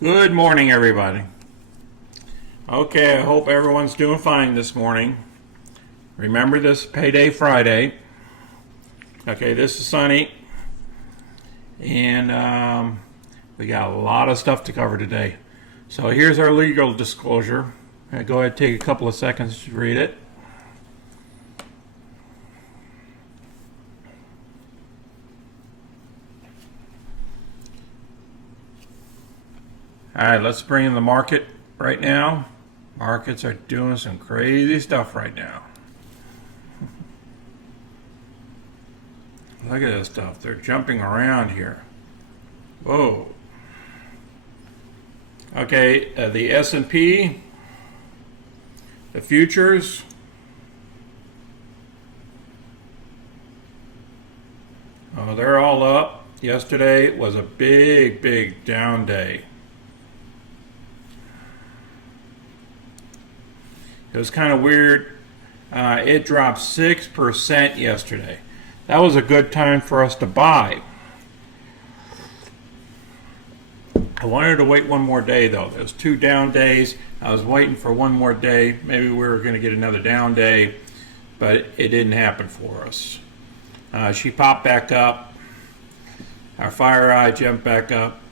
Good morning, everybody. Okay, I hope everyone's doing fine this morning. Remember this payday Friday. Okay, this is Sunny, and we got a lot of stuff to cover today. So here's our legal disclosure. Go ahead and take a couple of seconds to read it. All right, let's bring in the market right now. Markets are doing some crazy stuff right now. Look at this stuff. They're jumping around here. Whoa. Okay, the S&P, the futures, they're all up. Yesterday was a big down day. It was kind of weird. It dropped 6% yesterday. That was a good time for us to buy. I wanted to wait one more day, though. There was 2 down days. I was waiting for one more day. Maybe we were going to get another down day, but it didn't happen for us. She popped back up. Our fire eye jumped back up.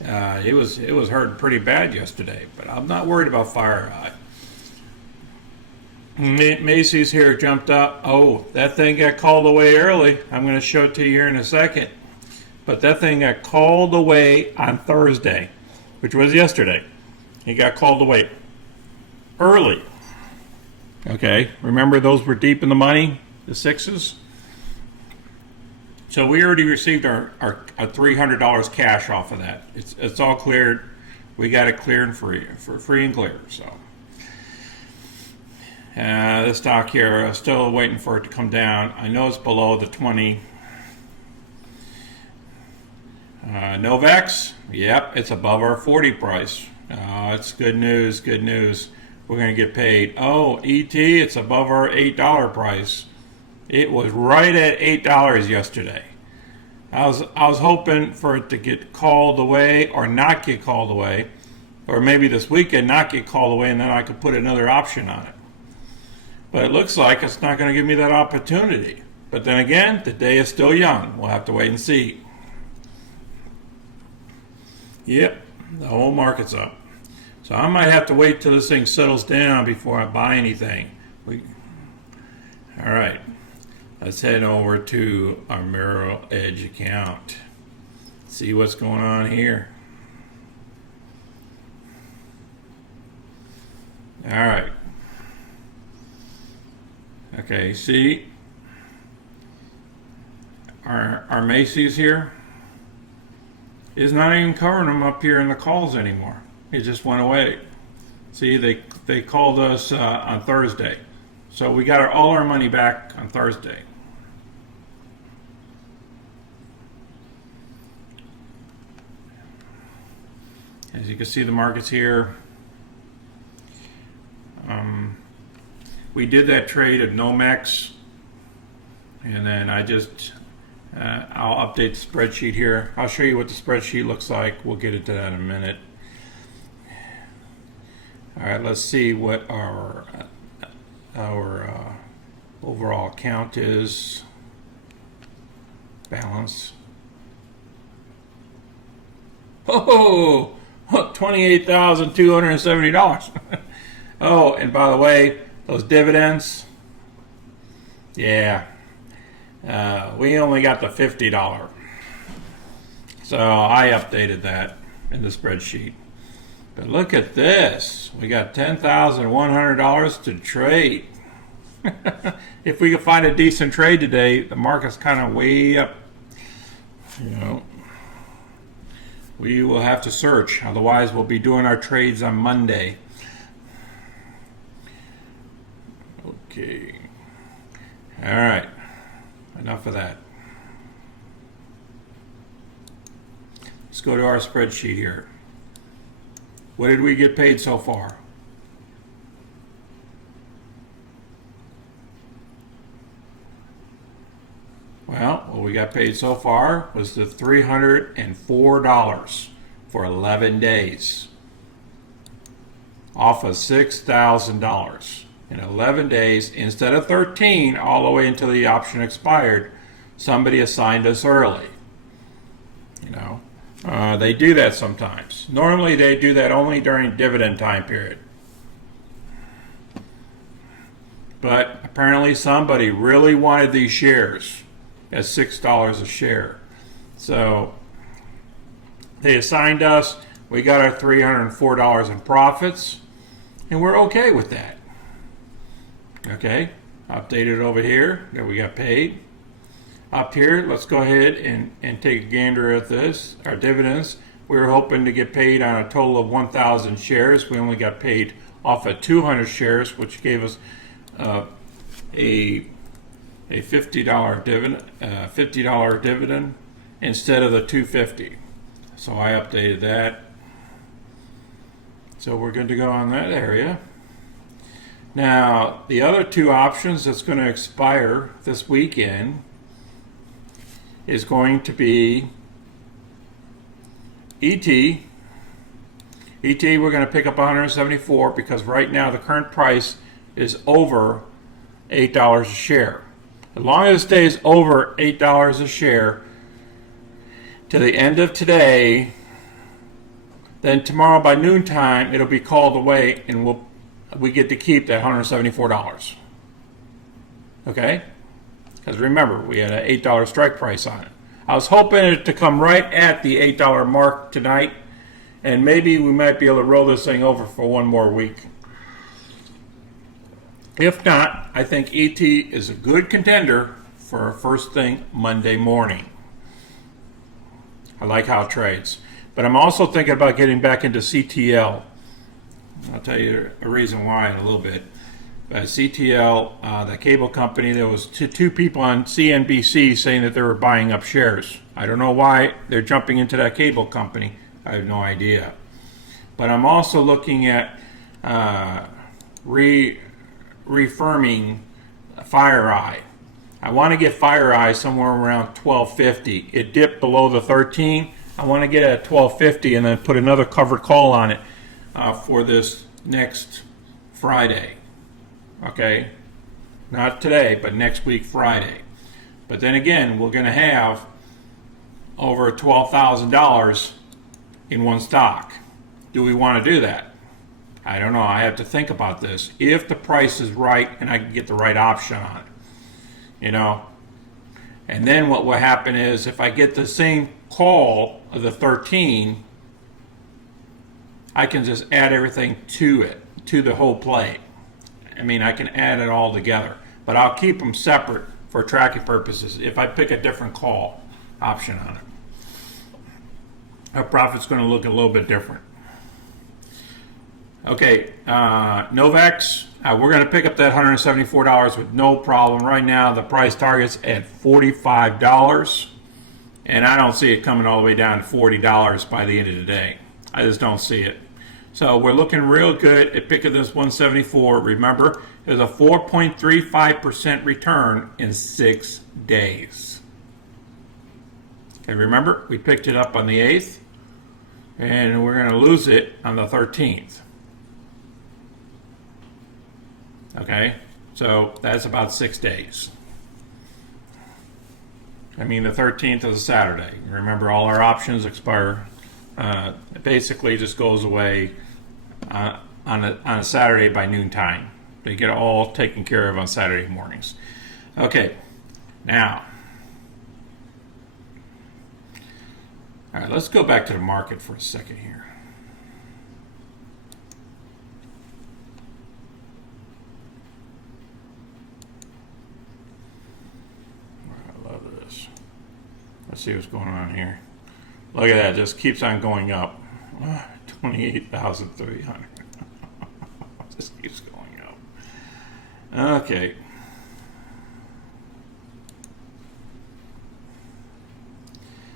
It was hurting pretty bad yesterday, but I'm not worried about fire eye. Macy's here jumped up. Oh, that thing got called away early. I'm going to show it to you here in a second. But that thing got called away on Thursday, which was yesterday. It got called away early. Okay, remember those were deep in the money, the 6s? So we already received our $300 cash off of that. It's all cleared. We got it cleared for free and clear. So the stock here, still waiting for it to come down. I know it's below the 20. Novavax, yep, it's above our 40 price. It's good news, good news. We're going to get paid. Oh, ET, it's above our $8 price. It was right at $8 yesterday. I was hoping for it to get called away or not get called away, or maybe this weekend not get called away, and then I could put another option on it. But it looks like it's not going to give me that opportunity. But then again, the day is still young. We'll have to wait and see. Yep, the whole market's up. So I might have to wait till this thing settles down before I buy anything. All right, let's head over to our Merrill Edge account. See what's going on here. All right. Okay, see our Macy's here is not even covering them up here in the calls anymore. It just went away. See, they called us on Thursday. So we got all our money back on Thursday. As you can see, the market's here. We did that trade of Novavax, and then I'll update the spreadsheet here. I'll show you what the spreadsheet looks like. We'll get into that in a minute. All right, let's see what our overall account is. Balance. Oh, $28,270. Oh, and by the way, those dividends. Yeah. We only got the $50. So I updated that in the spreadsheet. But look at this. We got $10,100 to trade. If we can find a decent trade today, the market's kind of way up. You know, we will have to search. Otherwise, we'll be doing our trades on Monday. Okay. All right. Enough of that. Let's go to our spreadsheet here. What did we get paid so far? Well, what we got paid so far was the $304. for 11 days off of $6,000 in 11 days instead of 13 all the way until the option expired. Somebody assigned us early. You know, they do that sometimes. Normally they do that only during dividend time period. But apparently somebody really wanted these shares at $6 a share. So they assigned us. We got our $304 in profits, and we're okay with that. Okay, updated over here that we got paid. Up here, let's go ahead and take a gander at this. Our dividends, we were hoping to get paid on a total of 1,000 shares. We only got paid off of 200 shares, which gave us a $50 dividend instead of the $250. So I updated that. So we're good to go on that area. Now, the other two options that's going to expire this weekend is going to be ET. ET, we're going to pick up 174 because right now the current price is over $8 a share. As long as it stays over $8 a share to the end of today, then tomorrow by noontime it'll be called away and we get to keep that $174. Okay? Because remember, we had an $8 strike price on it. I was hoping it to come right at the $8 mark tonight, and maybe we might be able to roll this thing over for one more week. If not, I think ET is a good contender for first thing Monday morning. I like how it trades. But I'm also thinking about getting back into CTL. I'll tell you a reason why in a little bit. CTL, the cable company, there was two people on CNBC saying that they were buying up shares. I don't know why they're jumping into that cable company. I have no idea. But I'm also looking at refirming FireEye. I want to get FireEye somewhere around 1250. It dipped below the 13. I want to get it at 1250 and then put another covered call on it for this next Friday. Okay, not today, but next week, Friday. But then again, we're going to have over $12,000 in one stock. Do we want to do that? I don't know. I have to think about this. If the price is right and I can get the right option on it, you know. And then what will happen is if I get the same call of the 13, I can just add everything to it, to the whole play. I mean, I can add it all together, but I'll keep them separate for tracking purposes if I pick a different call option on it. Our profit's going to look a little bit different. Okay, Novavax, we're going to pick up that $174 with no problem. Right now, the price target's at $45, and I don't see it coming all the way down to $40 by the end of the day. I just don't see it. So we're looking real good at picking this 174. Remember, there's a 4.35% return in 6 days. Okay, remember, we picked it up on the 8th, and we're going to lose it on the 13th. Okay, so that's about 6 days. I mean, the 13th is a Saturday. Remember, all our options expire. It basically just goes away on a Saturday by noontime. They get all taken care of on Saturday mornings. Okay, now, all right, let's go back to the market for a second here. I love this. Let's see what's going on here. Look at that, just keeps on going up. 28,300. Just keeps going up. Okay.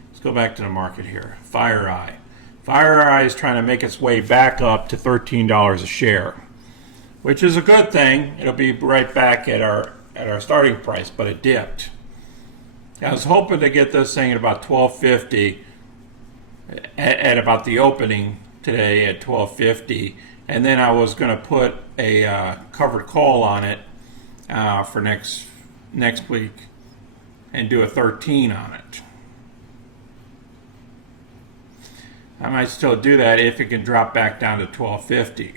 Let's go back to the market here. FireEye. FireEye is trying to make its way back up to $13 a share, which is a good thing. It'll be right back at our starting price, but it dipped. I was hoping to get this thing at about $12.50. at about the opening today at 12.50, and then I was going to put a covered call on it for next week and do a 13 on it. I might still do that if it can drop back down to 12.50.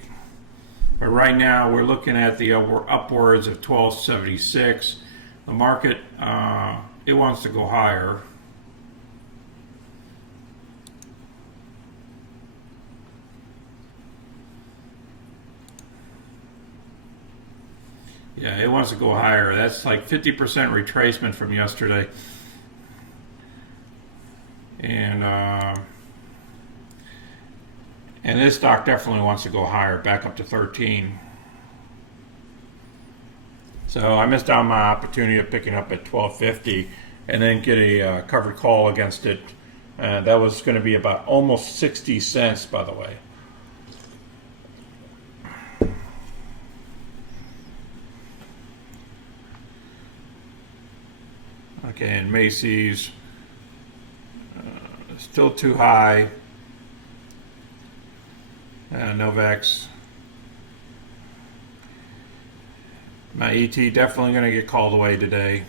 But right now we're looking at the upwards of 12.76. The market, it wants to go higher. Yeah, it wants to go higher. That's like 50% retracement from yesterday. And this stock definitely wants to go higher, back up to 13. So I missed out on my opportunity of picking up at 12.50 and then get a covered call against it. That was going to be about almost 60 cents, by the way. Okay, and Macy's still too high. Novavax. My ET definitely going to get called away today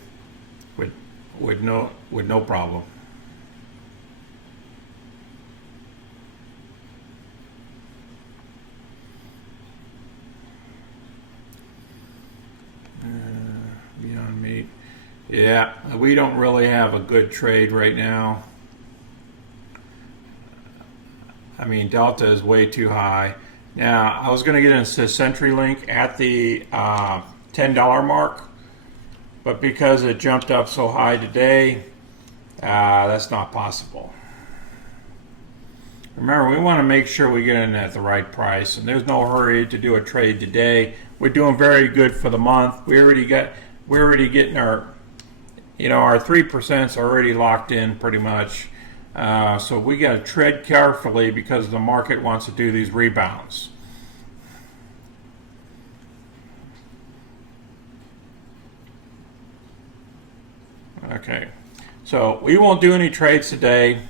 with no problem. Beyond Meat. Yeah, we don't really have a good trade right now. I mean, Delta is way too high. Now, I was going to get into CenturyLink at the $10 mark, but because it jumped up so high today, that's not possible. Remember, we want to make sure we get in at the right price, and there's no hurry to do a trade today. We're doing very good for the month. We're already getting our 3% is already locked in pretty much. So we got to tread carefully because the market wants to do these rebounds. Okay, so we won't do any trades today.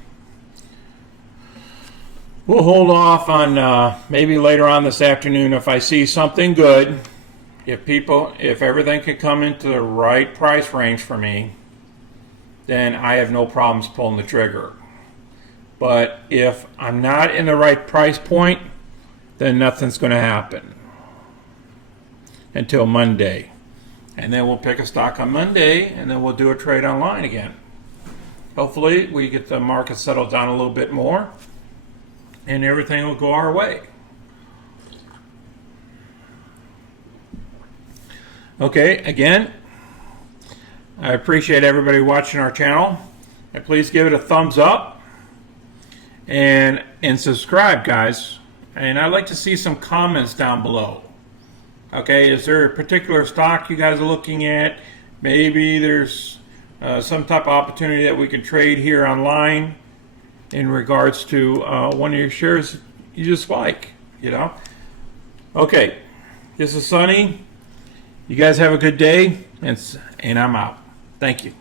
We'll hold off on maybe later on this afternoon if I see something good. If everything can come into the right price range for me, then I have no problems pulling the trigger. But if I'm not in the right price point, then nothing's going to happen until Monday. And then we'll pick a stock on Monday, and then we'll do a trade online again. Hopefully, we get the market settled down a little bit more, and everything will go our way. Okay, again, I appreciate everybody watching our channel. And please give it a thumbs up and subscribe, guys. And I'd like to see some comments down below. Okay, is there a particular stock you guys are looking at? Maybe there's some type of opportunity that we can trade here online in regards to one of your shares you just like, Okay, this is Sonny. You guys have a good day, and I'm out. Thank you.